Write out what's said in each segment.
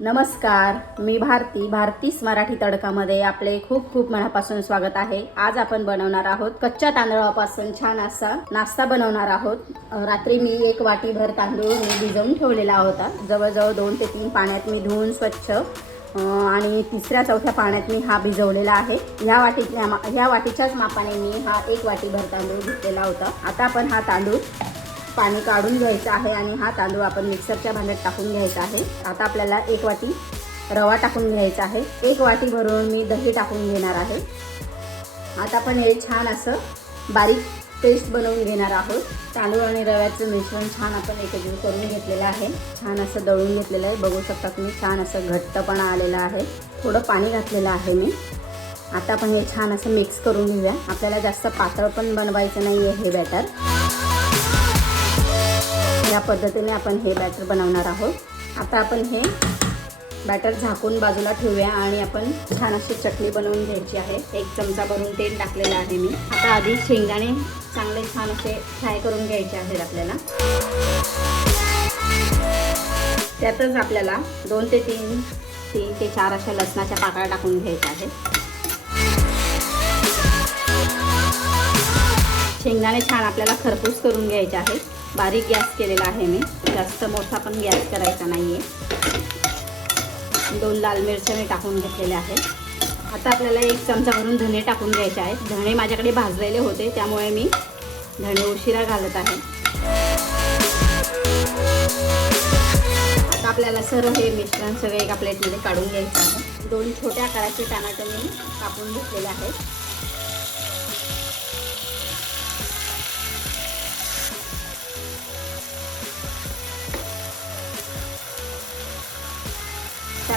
नमस्कार मी भारती भारतीस मराठी तडकामध्ये आपले खूप खूप मनापासून स्वागत आहे. आज आपण बनवणार आहोत कच्च्या तांदळापासून छान असा नाश्ता बनवणार आहोत. रात्री मी एक वाटीभर तांदूळ मी भिजवून ठेवलेला होता. जवळजवळ दोन ते तीन पाण्यात मी धुवून स्वच्छ आणि तिसऱ्या चौथ्या पाण्यात मी हा भिजवलेला आहे. ह्या वाटीतल्या मा ह्या वाटीच्याच मापाने मी हा एक वाटीभर तांदूळ घेतलेला होता. आता आपण हा तांदूळ पाणी काढून घ्यायचं आहे आणि हा तांदूळ आपण मिक्सरच्या भांड्यात टाकून घ्यायचा आहे. आता आपल्याला एक वाटी रवा टाकून घ्यायचा आहे. एक वाटी भरून मी दही टाकून घेणार आहे. आता आपण हे छान असं बारीक पेस्ट बनवून घेणार आहोत. तांदूळ आणि रव्याचं मिश्रण छान आपण एकत्र करून घेतलेलं आहे. छान असं दळून घेतलेलं आहे. बघू शकता तुम्ही छान असं घट्टपणा आलेला आहे. थोडं पाणी घातलेलं आहे मी. आता आपण हे छान असं मिक्स करून घेऊया. आपल्याला जास्त पातळ पण बनवायचं नाही आहे हे बॅटर. या पद्धतीने आपण हे बॅटर बनवणार आहोत. आता आपण हे बॅटर झाकून बाजूला ठेवूया आणि आपण छान अशी चटणी बनवून घ्यायची आहे. एक चमचा भरून तेल टाकलेलं आहे मी. आता आधी शेंगदाणे चांगले छान असे फ्राय करून घ्यायचे आहेत आपल्याला. त्यातच आपल्याला दोन ते तीन तीन ते चार अशा लसणाच्या पाकळ्या टाकून घ्यायच्या आहेत. शेंगदाणे छान आपल्याला खरपूस करून घ्यायचे आहेत. बारीक गॅस केलेला आहे मी. जास्त मोठा पण गॅस करायचा नाही आहे दोन लाल मिरच्या मी टाकून घेतलेल्या आहेत. आता आपल्याला एक चमचा भरून धणे टाकून घ्यायचे आहेत. धणे माझ्याकडे भाजलेले होते त्यामुळे मी धणे उशिरा घालत आहे. आता आपल्याला सर्व हे मिश्रण सगळं एका प्लेटमध्ये काढून घ्यायचं आहे. दोन छोट्या आकाराचे टमॅटो मी कापून घेतलेले आहेत.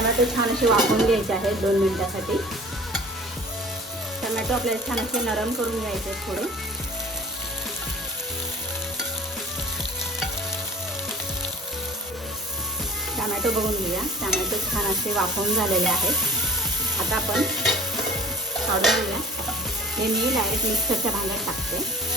टमॅटो छान असे वाफवून घ्यायचे आहेत दोन मिनिटासाठी. टमॅटो आपल्याला छान असे नरम करून घ्यायचे आहेत थोडे. टमॅटो बघून घेऊया. टमॅटो छान असे वाफवून झालेले आहेत. आता आपण काढून घेऊया. हे मी डायरेक्ट मिक्सरच्या भांड्यात टाकते.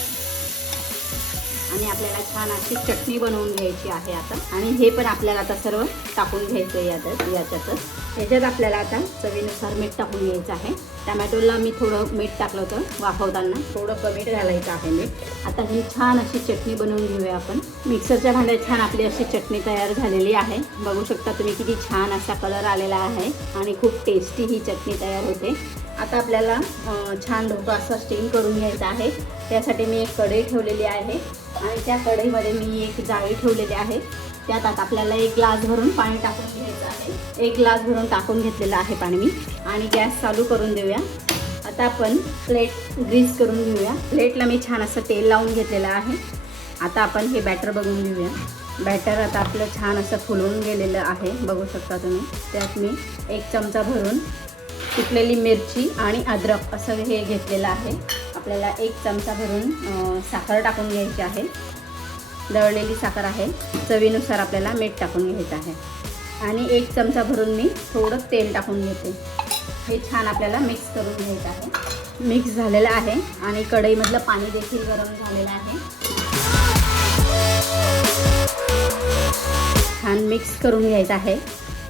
आणि आपल्याला छान अशी चटणी बनवून घ्यायची आहे आता. आणि हे पण आपल्याला आता सर्व टाकून घ्यायचं आहे यातच याच्यातच. याच्यात आपल्याला आता चवीनुसार मीठ टाकून घ्यायचं आहे. टमॅटोला मी थोडं मीठ टाकलं होतं वाफवताना. थोडं कमी घालायचं आहे मीठ. आता ही छान अशी चटणी बनवून घेऊया आपण. मिक्सरच्या भांड्यात छान आपली अशी चटणी तयार झालेली आहे. बघू शकता तुम्ही किती छान असा कलर आलेला आहे आणि खूप टेस्टी ही चटणी तयार होते. आता आपल्याला छान ढोकळा असा स्टीम करून घ्यायचा आहे. त्यासाठी मी एक कढई ठेवलेली आहे आणि त्या कढईमध्ये मी एक जाळी ठेवलेली आहे. त्यात आता आपल्याला एक ग्लास भरून पाणी टाकून घ्यायचं आहे. एक ग्लास भरून टाकून घेतलेलं आहे पाणी मी. आणि गॅस चालू करून देऊया. आता आपण प्लेट ग्रीस करून घेऊया. प्लेटला मी छान असं तेल लावून घेतलेलं आहे. आता आपण हे बॅटर बघून घेऊया. बॅटर आता आपलं छान असं फुलवून गेलेलं आहे. बघू शकता तुम्ही. त्यात मी एक चमचा भरून पिकलेली मिरची आणि अद्रक असं हे घेतलेलं आहे. आपल्याला एक चमचा भरून साखर टाकून घ्यायची आहे. दळलेली साखर आहे. चवीनुसार आपल्याला मीठ टाकून घ्यायचं आहे. आणि एक चमचा भरून मी थोडं तेल टाकून घेते. हे छान आपल्याला मिक्स करून घ्यायचं आहे. मिक्स झालेलं आहे आणि कढईमधलं पाणी देखील गरम झालेलं आहे. छान मिक्स करून घ्यायचं आहे.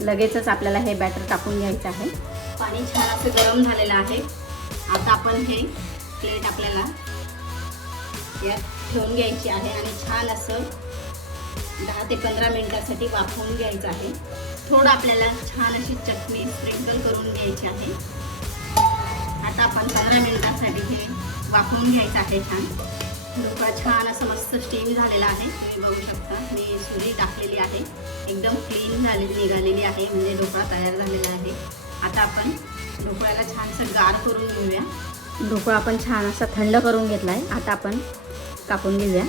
लगेचच आपल्याला हे बॅटर टाकून घ्यायचं आहे. पाणी छान असं गरम झालेलं आहे. आता आपण हे प्लेट आपल्याला यात ठेवून घ्यायची आहे आणि छान असं दहा ते पंधरा मिनिटासाठी वाफवून घ्यायचं आहे. थोडं आपल्याला छान अशी चटणी स्प्रिंकल करून घ्यायची आहे. आता आपण पंधरा मिनिटासाठी हे वाफवून घ्यायचं आहे छान. ढोकळा छान असं मस्त स्टीम झालेला आहे. तुम्ही बघू शकता मी सुरी टाकलेली आहे. एकदम क्लीन झाले निघालेली आहे म्हणजे ढोकळा तयार झालेला आहे. आता आपण ढोकळ्याला छानसं गार करून घेऊया. ढोकळा आपण छान असा थंड करून घेतला आहे आता आपण कापून घेऊया.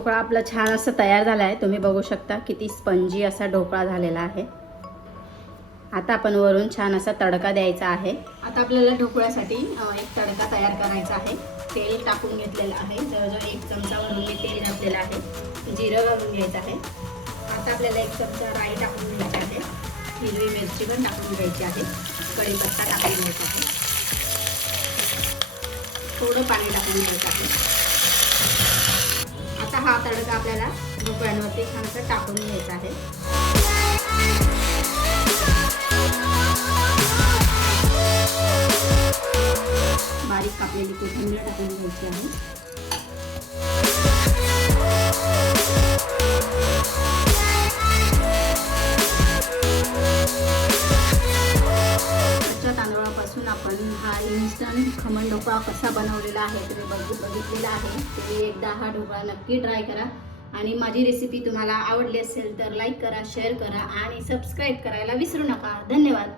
ढोकळा आपला छान असं तयार झाला आहे. तुम्ही बघू शकता किती स्पंजी असा ढोकळा झालेला आहे. आता आपण वरून छान असा तडका द्यायचा आहे. आता आपल्याला ढोकळ्यासाठी एक तडका तयार करायचा आहे. तेल टाकून घेतलेलं आहे. जवळजवळ एक चमचा भरून मी तेल घातलेलं आहे. जिरं घालून घ्यायचं आहे. आता आपल्याला एक चमचा राई टाकून घ्यायचा आहे. हिरवी मिरची पण टाकून घ्यायची आहे. कढीपत्ता टाकून घ्यायचा आहे. थोडं पाणी टाकून घ्यायचं आहे. हा तडका आपल्याला भोपळ्यांवरती छानसं टाकून घ्यायचा आहे. बारीक कापलेली कोथिंबीर टाकून घ्यायची आहे. खमण ढोकळा कसा बनवलेला आहे तुम्ही बघ बघितलेला आहे. तुम्ही एकदा हा ढोकळा नक्की ट्राय करा. आणि माझी रेसिपी तुम्हाला आवडली असेल तर लाईक करा शेअर करा आणि सबस्क्राईब करायला विसरू नका. धन्यवाद.